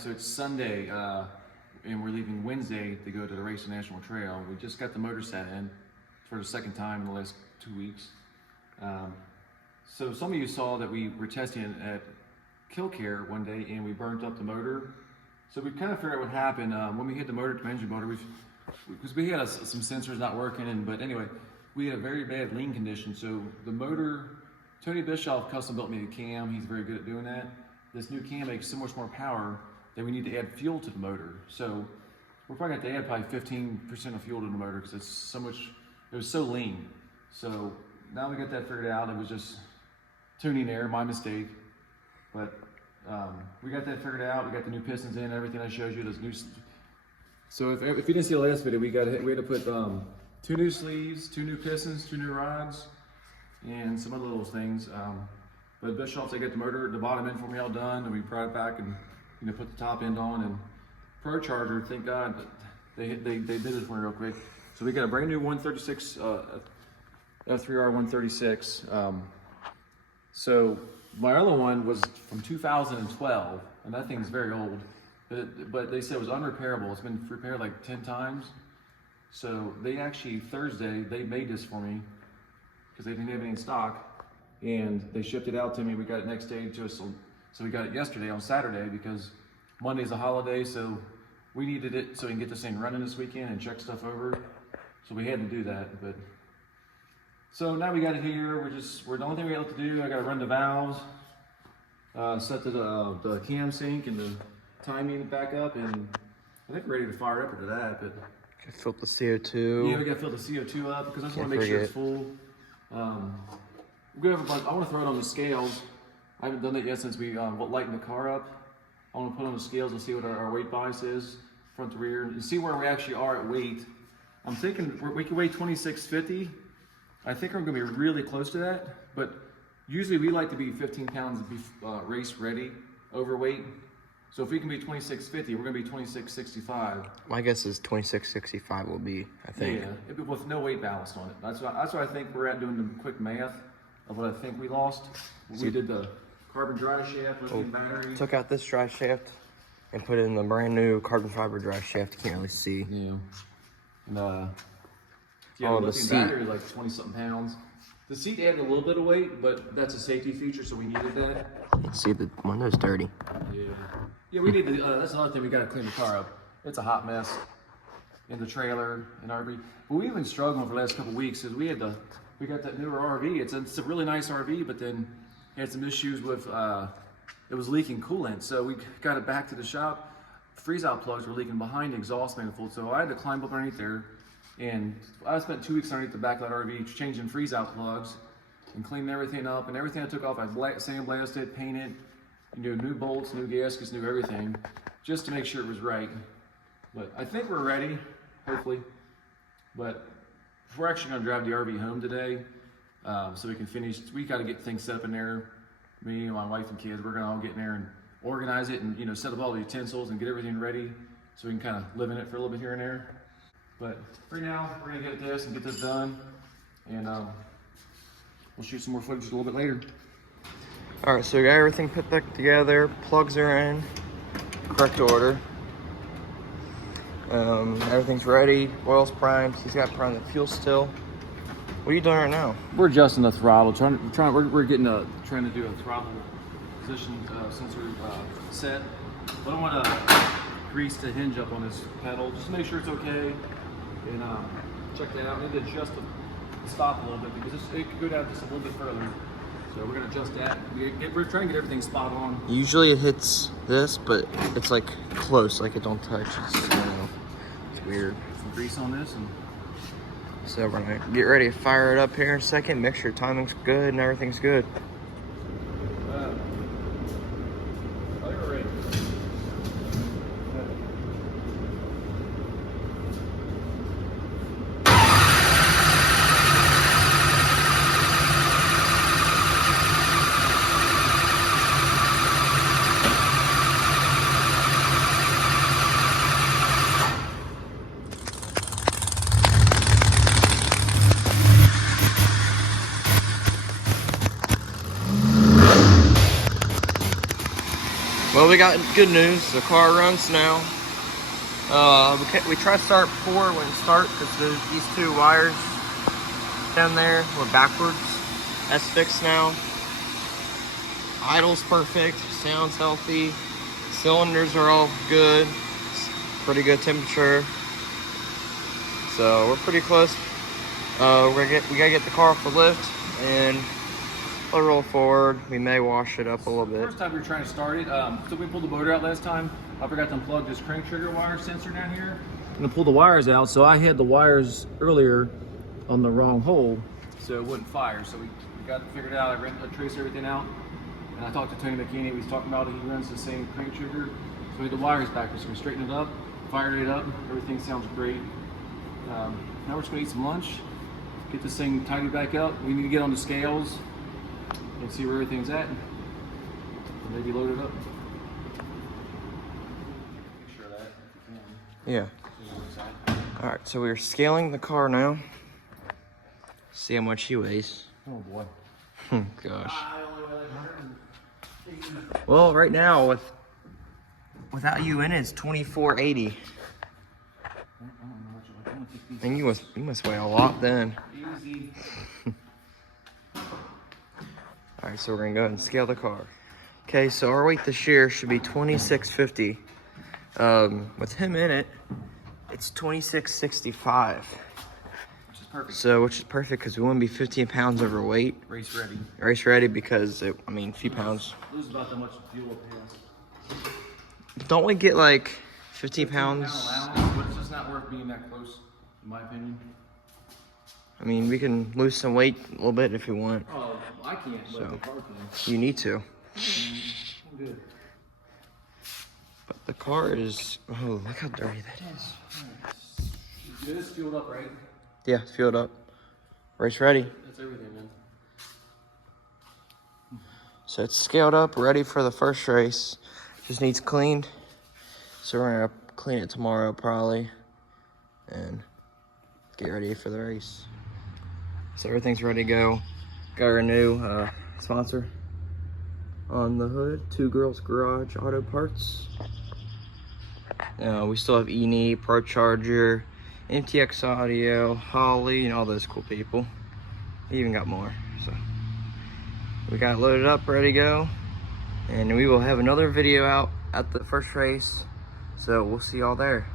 so it's Sunday, and we're leaving Wednesday to go to the Race National Trail. We just got the motor set in for the second time in the last 2 weeks. So some of you saw that we were testing it at KillCare one day and we burnt up the motor. So we kind of figured out what happened when we hit the motor to engine motor, because we had some sensors not working, but anyway, we had a very bad lean condition. So the motor, Tony Bischoff custom built me a cam. He's very good at doing that. This new cam makes so much more power that we need to add fuel to the motor. So we're probably going to have to add probably 15% of fuel to the motor because it's so much, it was so lean. So now we got that figured out. It was just tuning error, my mistake. But we got that figured out. We got the new pistons in, everything I showed you. Those new. So if you didn't see the last video, we had to put 2 new sleeves, 2 new pistons, 2 new rods, and some other little things. But Bischoff, they get the motor, the bottom end for me all done, and we brought it back and put the top end on. And Pro Charger, thank God, they did it for me real quick. So we got a brand new 136 F3R 136. So my other one was from 2012, and that thing's very old. But they said it was unrepairable. It's been repaired like 10 times. So they actually, Thursday, they made this for me because they didn't have any in stock. And they shipped it out to me. We got it next day to us. So we got it yesterday on Saturday because Monday's a holiday. So we needed it so we can get this thing running this weekend and check stuff over. So we had to do that. But so now we got it here. We're the only thing we have to do. I got to run the valves, set the cam sync and the timing back up, and I think we're ready to fire up into that. But gotta fill the CO2. Yeah, we got to fill the CO2 up because I just want to make sure it's full. I want to throw it on the scales. I haven't done that yet since we lightened the car up. I want to put it on the scales and see what our weight bias is, front to rear, and see where we actually are at weight. I'm thinking we can weigh 2650. I think I'm going to be really close to that, but usually we like to be 15 pounds race ready, overweight. So if we can be 2650, we're going to be 2665. My guess is 2665 will be, I think. Yeah, with no weight ballast on it. That's what I think we're at doing the quick math of what I think we lost. We did the carbon drive shaft, lithium battery. Took out this drive shaft and put in the brand new carbon fiber drive shaft. You can't really see. Yeah. And the lithium seat. battery is like 20-something pounds. The seat added a little bit of weight, but that's a safety feature, so we needed that. You can see the window's dirty. Yeah. Yeah, we need to, that's another thing, we gotta clean the car up. It's a hot mess in the trailer and RV. But we've been struggling for the last couple of weeks because we got that newer RV. It's a really nice RV, but then had some issues with, it was leaking coolant. So we got it back to the shop. Freeze out plugs were leaking behind the exhaust manifold. So I had to climb up underneath there. And I spent 2 weeks underneath the back of that RV changing freeze out plugs and cleaning everything up. And everything I took off, I sandblasted, painted, new bolts, new gaskets, new everything, just to make sure it was right. But I think we're ready, hopefully. But we're actually going to drive the RV home today, so we can finish. We got to get things set up in there. Me and my wife and kids, we're going to all get in there and organize it, and set up all the utensils and get everything ready, so we can kind of live in it for a little bit here and there. But right now, we're going to get this and get this done, and we'll shoot some more footage a little bit later. All right, so we got everything put back together. Plugs are in correct order. Everything's ready. Oil's primed. He's got primed the fuel still. What are you doing right now? We're adjusting the throttle. We're getting trying to do a throttle position sensor set. But I want to grease the hinge up on this pedal just to make sure it's okay. And check that out. I need to adjust the stop a little bit because it could go down just a little bit further. So we're going to adjust that. We're trying to get everything spot on. Usually it hits this, but it's like close, like it don't touch. It's weird. Some grease on this. So we're going to get ready to fire it up here in a second, make sure timing's good and everything's good. Well, we got good news. The car runs now. We try to start 4 when it start because these 2 wires down there were backwards. That's fixed now. Idle's perfect. Sounds healthy. Cylinders are all good. It's pretty good temperature. So we're pretty close. We gotta get the car off the lift and we'll roll forward. We may wash it up a little bit. First time we were trying to start it, so we pulled the motor out last time. I forgot to unplug this crank trigger wire sensor down here. I'm gonna pull the wires out. So I had the wires earlier on the wrong hole, so it wouldn't fire. So we got it figured out. I traced everything out, and I talked to Tony McKinney. He was talking about it. He runs the same crank trigger. So we had the wires backwards. So we straightened it up, fired it up. Everything sounds great. Now we're just gonna eat some lunch, get this thing tidied back up. We need to get on the scales and see where everything's at, and maybe load it up. Make sure that if you can. Yeah. All right, so we're scaling the car now. See how much he weighs. Oh boy. Gosh. Well, right now without you in it, it's 2480. And you must weigh a lot then. Easy. All right, so we're gonna go ahead and scale the car. Okay, so our weight this year should be 2650. With him in it, it's 2665. Which is perfect. So, which is perfect because we want to be 15 pounds overweight. Race ready. Race ready because a few pounds. Lose about that much fuel it has. Don't we get like 15 pounds? Allowance, but it's just not worth being that close, in my opinion. I mean, we can lose some weight a little bit if we want. Oh, I can't, but So. the car can. You need to. I'm good. But the car is, oh, look how dirty that is. It is fueled up, right? Yeah, it's filled up. Race ready. That's everything, man. So it's scaled up, ready for the first race. Just needs cleaned. So we're gonna clean it tomorrow probably and get ready for the race. So everything's ready to go. Got our new sponsor on the hood, Two Girls Garage Auto Parts. We still have E-Knee, Pro Charger, MTX Audio, Holly, and all those cool people. We even got more. So we got it loaded up, ready to go. And we will have another video out at the first race. So we'll see y'all there.